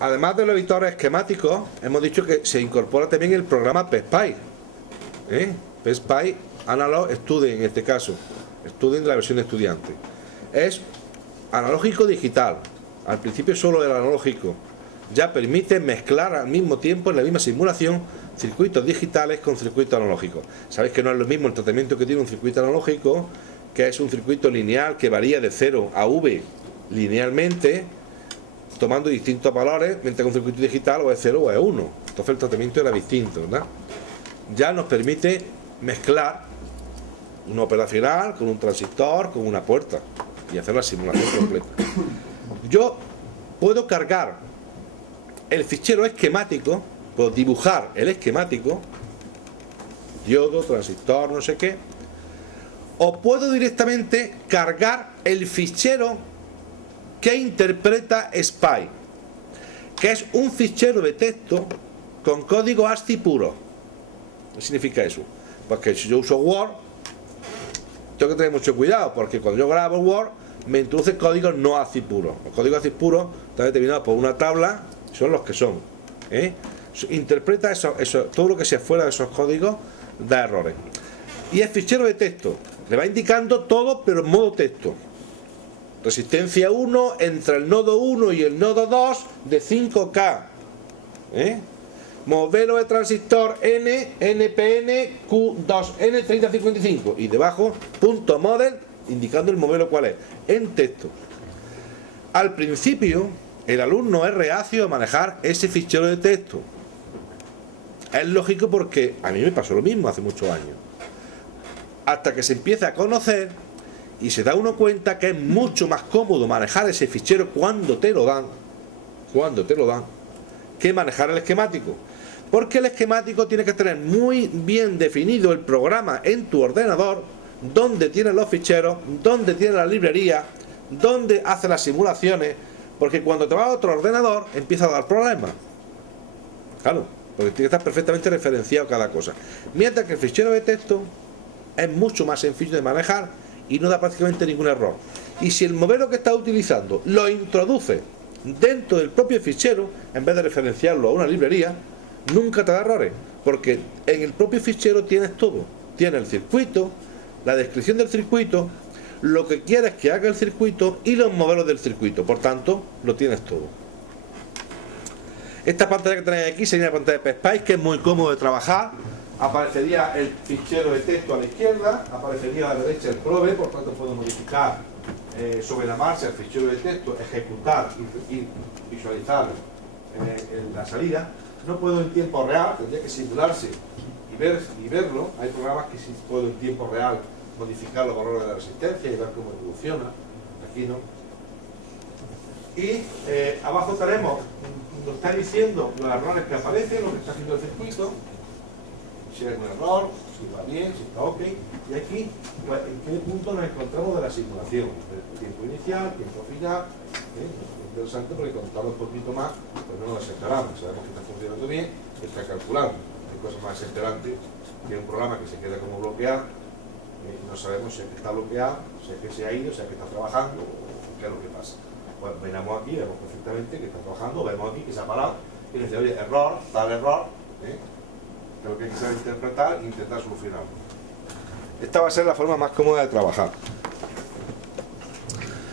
además de los editores esquemáticos, hemos dicho que se incorpora también el programa PSPI. PSPI Analog Student, en este caso. Student de la versión de estudiante. Es analógico digital. Al principio solo era analógico. Ya permite mezclar al mismo tiempo en la misma simulación circuitos digitales con circuitos analógicos. Sabéis que no es lo mismo el tratamiento que tiene un circuito analógico, que es un circuito lineal que varía de 0 a V linealmente, tomando distintos valores, mientras que un circuito digital o es 0 o es 1. Entonces el tratamiento era distinto, ¿verdad? Ya nos permite mezclar un operacional con un transistor, con una puerta y hacer la simulación completa. Yo puedo cargar el fichero esquemático, puedo dibujar el esquemático, diodo, transistor, no sé qué, o puedo directamente cargar el fichero que interpreta SPI, que es un fichero de texto con código ASCII puro. ¿Qué significa eso? Porque si yo uso Word, tengo que tener mucho cuidado, porque cuando yo grabo Word me introduce códigos no ASCII puros. Los códigos ASCII puros están determinados por una tabla, son los que son. Interpreta todo lo que sea fuera de esos códigos da errores. Y el fichero de texto le va indicando todo, pero en modo texto. Resistencia 1 entre el nodo 1 y el nodo 2 de 5K. Modelo de transistor N, NPN, Q2, N3055. Y debajo, punto model, indicando el modelo cuál es, en texto. Al principio, el alumno es reacio a manejar ese fichero de texto. Es lógico porque a mí me pasó lo mismo hace muchos años. Hasta que se empieza a conocer y se da uno cuenta que es mucho más cómodo manejar ese fichero cuando te lo dan, que manejar el esquemático. Porque el esquemático tiene que tener muy bien definido el programa en tu ordenador, dónde tiene los ficheros, dónde tiene la librería, dónde hace las simulaciones, porque cuando te vas a otro ordenador empieza a dar problemas. Claro, porque tiene que estar perfectamente referenciado cada cosa. Mientras que el fichero de texto es mucho más sencillo de manejar y no da prácticamente ningún error. Y si el modelo que estás utilizando lo introduce dentro del propio fichero, en vez de referenciarlo a una librería, nunca te da errores, porque en el propio fichero tienes todo. Tienes el circuito, la descripción del circuito, lo que quieres que haga el circuito y los modelos del circuito. Por tanto, lo tienes todo. Esta pantalla que tenéis aquí sería la pantalla de PSPI, que es muy cómodo de trabajar. Aparecería el fichero de texto a la izquierda, aparecería a la derecha el probe, por tanto puedo modificar sobre la marcha el fichero de texto, ejecutar y visualizar la salida. No puedo en tiempo real, tendría que simularse y verlo. Hay programas que sí puedo en tiempo real modificar los valores de la resistencia y ver cómo evoluciona. Aquí no. Y abajo tenemos, nos está diciendo los errores que aparecen, lo que está haciendo el circuito, si hay un error, si va bien, si está ok. Y aquí, pues, en qué punto nos encontramos de la simulación, el tiempo inicial, tiempo final. Es interesante porque contando un poquito más, pues no nos desesperamos, sabemos que está funcionando bien, que está calculando. Hay cosas más desesperantes que un programa que se queda como bloqueado, no sabemos si es que está bloqueado, si es que se ha ido, si es que está trabajando, o qué es lo que pasa. Pues venimos aquí, vemos perfectamente que está trabajando, vemos aquí que se ha parado, y nos dice, oye, error, tal error, creo que hay que saber interpretar e intentar solucionarlo. Esta va a ser la forma más cómoda de trabajar.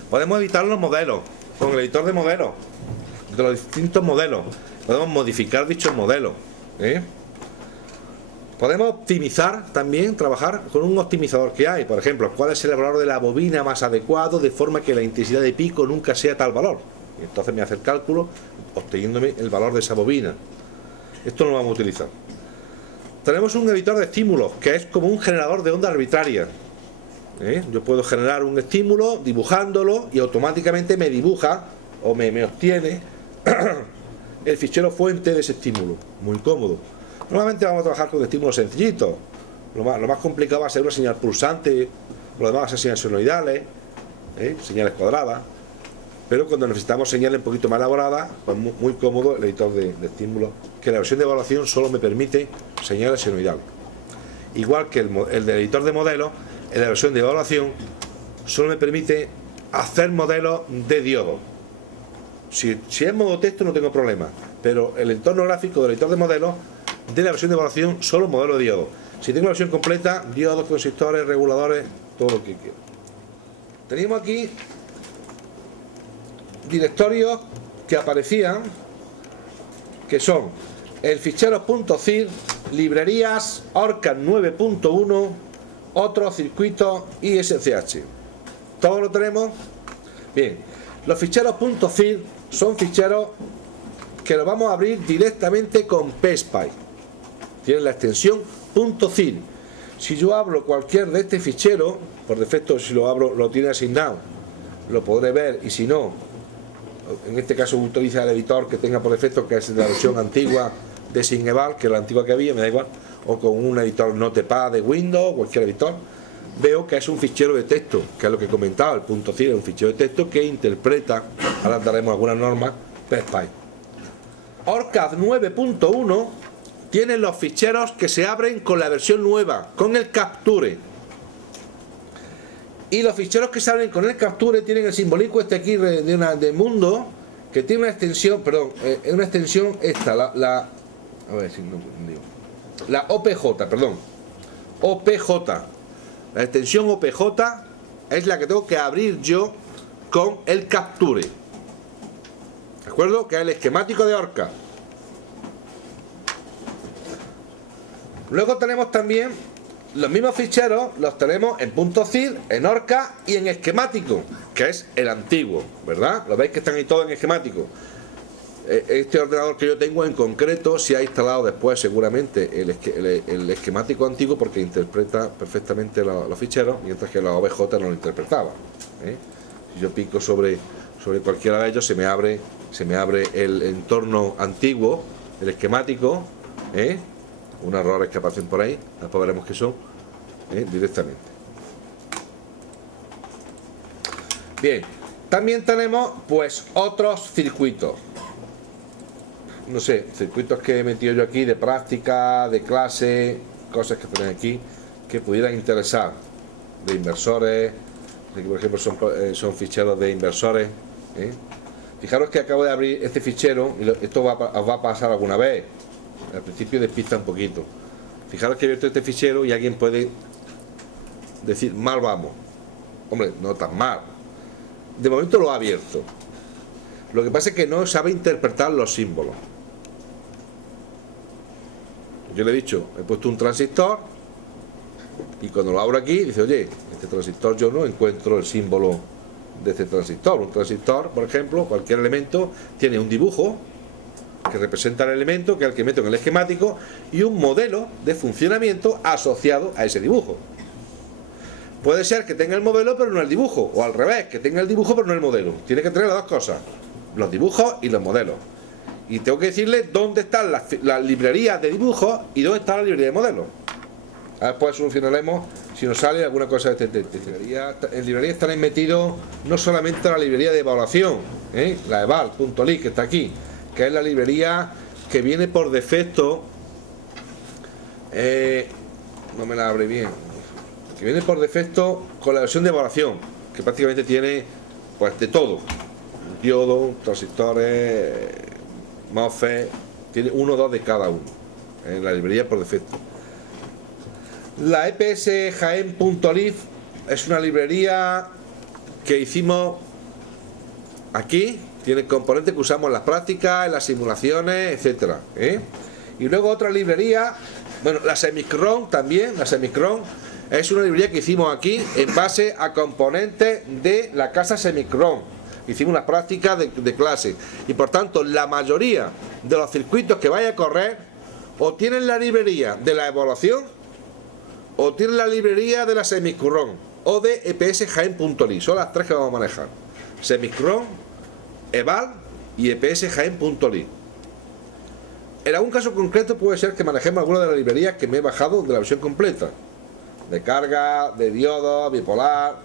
Podemos editar los modelos con el editor de modelos, de los distintos modelos. Podemos modificar dichos modelos. Podemos optimizar también, trabajar con un optimizador que hay. Por ejemplo, cuál es el valor de la bobina más adecuado de forma que la intensidad de pico nunca sea tal valor. Y entonces me hace el cálculo obteniéndome el valor de esa bobina. Esto no lo vamos a utilizar. Tenemos un editor de estímulos, que es como un generador de onda arbitraria. Yo puedo generar un estímulo dibujándolo y automáticamente me dibuja o me obtiene el fichero fuente de ese estímulo. Muy cómodo. Normalmente vamos a trabajar con estímulos sencillitos. Lo más complicado va a ser una señal pulsante, lo demás va a ser señales senoidales, señales cuadradas. Pero cuando necesitamos señales un poquito más elaboradas, pues muy cómodo el editor de estímulos, que la versión de evaluación solo me permite señales senoidales. Igual que el del editor de modelos, en la versión de evaluación solo me permite hacer modelos de diodos. Si es modo texto no tengo problema, pero el entorno gráfico del editor de modelos de la versión de evaluación solo modelo de diodo. Si tengo la versión completa, diodos, transistores, reguladores, todo lo que quiero. Teníamos aquí directorios que aparecían, que son el fichero .cir, librerías, ORCAD 9.1, otros circuitos y SCH. ¿Todo lo tenemos? Bien, los ficheros .cir son ficheros que los vamos a abrir directamente con PSPI. Tienen la extensión .cir. Si yo abro cualquier de este fichero, por defecto si lo abro lo tiene asignado, lo podré ver, y si no, en este caso utiliza el editor que tenga por defecto, que es la versión antigua de Syneval, que es la antigua que había, me da igual, o con un editor Notepad de Windows, cualquier editor, veo que es un fichero de texto, que es lo que comentaba, el .cir es un fichero de texto que interpreta, ahora daremos algunas normas, PSPI. ORCAD 9.1 tiene los ficheros que se abren con la versión nueva, con el Capture. Y los ficheros que se abren con el Capture tienen el simbolico este aquí de mundo, que tiene una extensión, perdón, una extensión esta, a ver si no digo, la OPJ, perdón, OPJ. La extensión OPJ es la que tengo que abrir yo con el Capture. ¿De acuerdo? Que es el esquemático de ORCAD. Luego tenemos también los mismos ficheros, los tenemos en .cir, en ORCAD y en esquemático, que es el antiguo, ¿verdad? Lo veis que están ahí todos en esquemático. Este ordenador que yo tengo en concreto se ha instalado después seguramente el esquemático antiguo, porque interpreta perfectamente los ficheros, mientras que la OBJ no lo interpretaba. Si yo pico sobre cualquiera de ellos, se me abre el entorno antiguo, el esquemático, unos errores que aparecen por ahí, después veremos qué son, directamente. Bien, también tenemos pues otros circuitos. No sé, circuitos que he metido yo aquí de práctica, de clase, cosas que ponen aquí que pudieran interesar, de inversores, aquí por ejemplo son ficheros de inversores. Fijaros que acabo de abrir este fichero y esto os va a pasar alguna vez. Al principio despista un poquito. Fijaros que he abierto este fichero y alguien puede decir, mal vamos. Hombre, no tan mal. De momento lo ha abierto. Lo que pasa es que no sabe interpretar los símbolos. Yo le he dicho, he puesto un transistor y cuando lo abro aquí dice, oye, este transistor yo no encuentro el símbolo de este transistor. Un transistor, por ejemplo, cualquier elemento tiene un dibujo que representa el elemento, que es el que meto en el esquemático, y un modelo de funcionamiento asociado a ese dibujo. Puede ser que tenga el modelo pero no el dibujo, o al revés, que tenga el dibujo pero no el modelo. Tiene que tener las dos cosas, los dibujos y los modelos. Y tengo que decirle dónde están las librerías de dibujos y dónde está la librería de modelos. Después solucionaremos si nos sale alguna cosa de este. En librería están metidos no solamente la librería de evaluación, la eval.ly que está aquí, que es la librería que viene por defecto, no me la abre bien, que viene por defecto con la versión de evaluación, que prácticamente tiene pues de todo, diodo, transistores, MOSFET, tiene uno o dos de cada uno en la librería por defecto. La EPSJaen.lib es una librería que hicimos aquí. Tiene componentes que usamos en las prácticas, en las simulaciones, etcétera. Y luego otra librería, bueno, la Semicron también, la Semicron es una librería que hicimos aquí en base a componentes de la casa Semicron. Hicimos unas prácticas de clase y por tanto la mayoría de los circuitos que vaya a correr o tienen la librería de la evaluación o tienen la librería de la Semicron o de EPSJaen.lib. Son las tres que vamos a manejar: Semicron, Eval y EPSJaen.lib. En algún caso concreto puede ser que manejemos alguna de las librerías que me he bajado de la versión completa, de carga, de diodo, bipolar.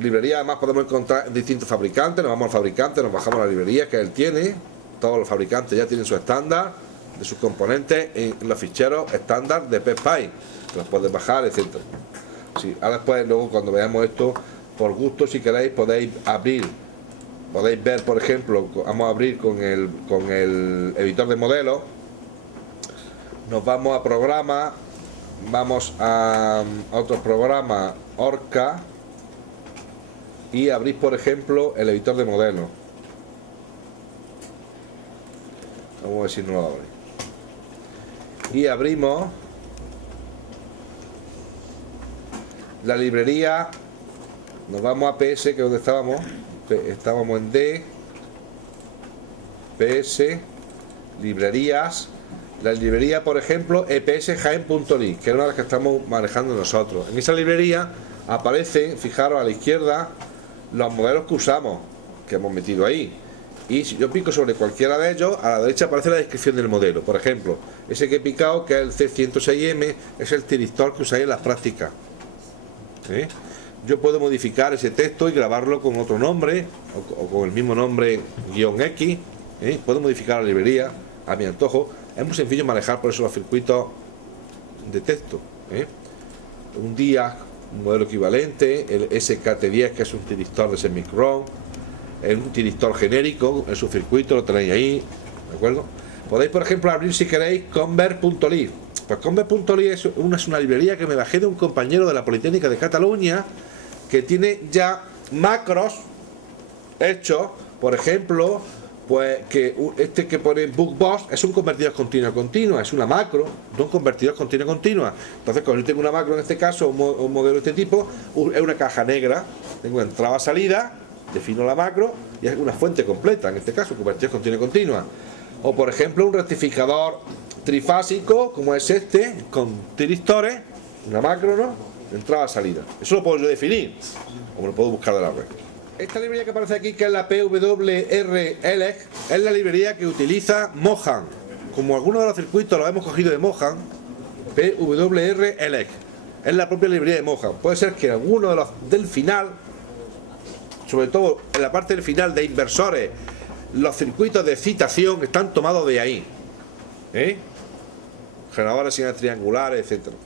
Librería además podemos encontrar distintos fabricantes. Nos vamos al fabricante, nos bajamos la librería que él tiene. Todos los fabricantes ya tienen su estándar de sus componentes en los ficheros estándar de PSPI, que los puedes bajar, etcétera. Sí, ahora después, luego cuando veamos esto, por gusto, si queréis, podéis abrir podéis ver, por ejemplo, vamos a abrir con el editor de modelos, nos vamos a programa, vamos a otro programa, Orca, y abrís, por ejemplo, el editor de modelos. Vamos a ver si no lo abre. Y abrimos la librería, nos vamos a PS, que es donde estábamos en D, PS, librerías, la librería, por ejemplo, epsjaen.ly, que es una de las que estamos manejando nosotros. En esa librería aparecen, fijaros a la izquierda, los modelos que usamos, que hemos metido ahí. Y si yo pico sobre cualquiera de ellos, a la derecha aparece la descripción del modelo. Por ejemplo, ese que he picado, que es el C106M, es el tiristor que usáis en las prácticas. ¿Sí? Yo puedo modificar ese texto y grabarlo con otro nombre, o con el mismo nombre -X. Puedo modificar la librería a mi antojo. Es muy sencillo manejar por eso los circuitos de texto. Un día, un modelo equivalente, el SKT10, que es un tiristor de semicron, es un tiristor genérico en su circuito, lo tenéis ahí, ¿de acuerdo? Podéis, por ejemplo, abrir, si queréis, convert.ly. Pues convert.ly es una librería que me bajé de un compañero de la Politécnica de Cataluña, que tiene ya macros hechos, por ejemplo, pues que este que pone BookBox es un convertidor continua, es una macro de un convertidor continua. Entonces, cuando yo tengo una macro en este caso, un modelo de este tipo, es una caja negra, tengo entrada-salida, defino la macro y es una fuente completa, en este caso, convertidor continua. O por ejemplo, un rectificador trifásico, como es este, con tiristores, una macro, ¿no? Entrada-salida. Eso lo puedo yo definir, o me lo puedo buscar de la web. Esta librería que aparece aquí, que es la PWR-Elec, es la librería que utiliza Mohan. Como algunos de los circuitos los hemos cogido de Mohan, PWR-Elec es la propia librería de Mohan. Puede ser que alguno de los del final, sobre todo en la parte del final de inversores, los circuitos de excitación están tomados de ahí. Generadores triangulares, etcétera.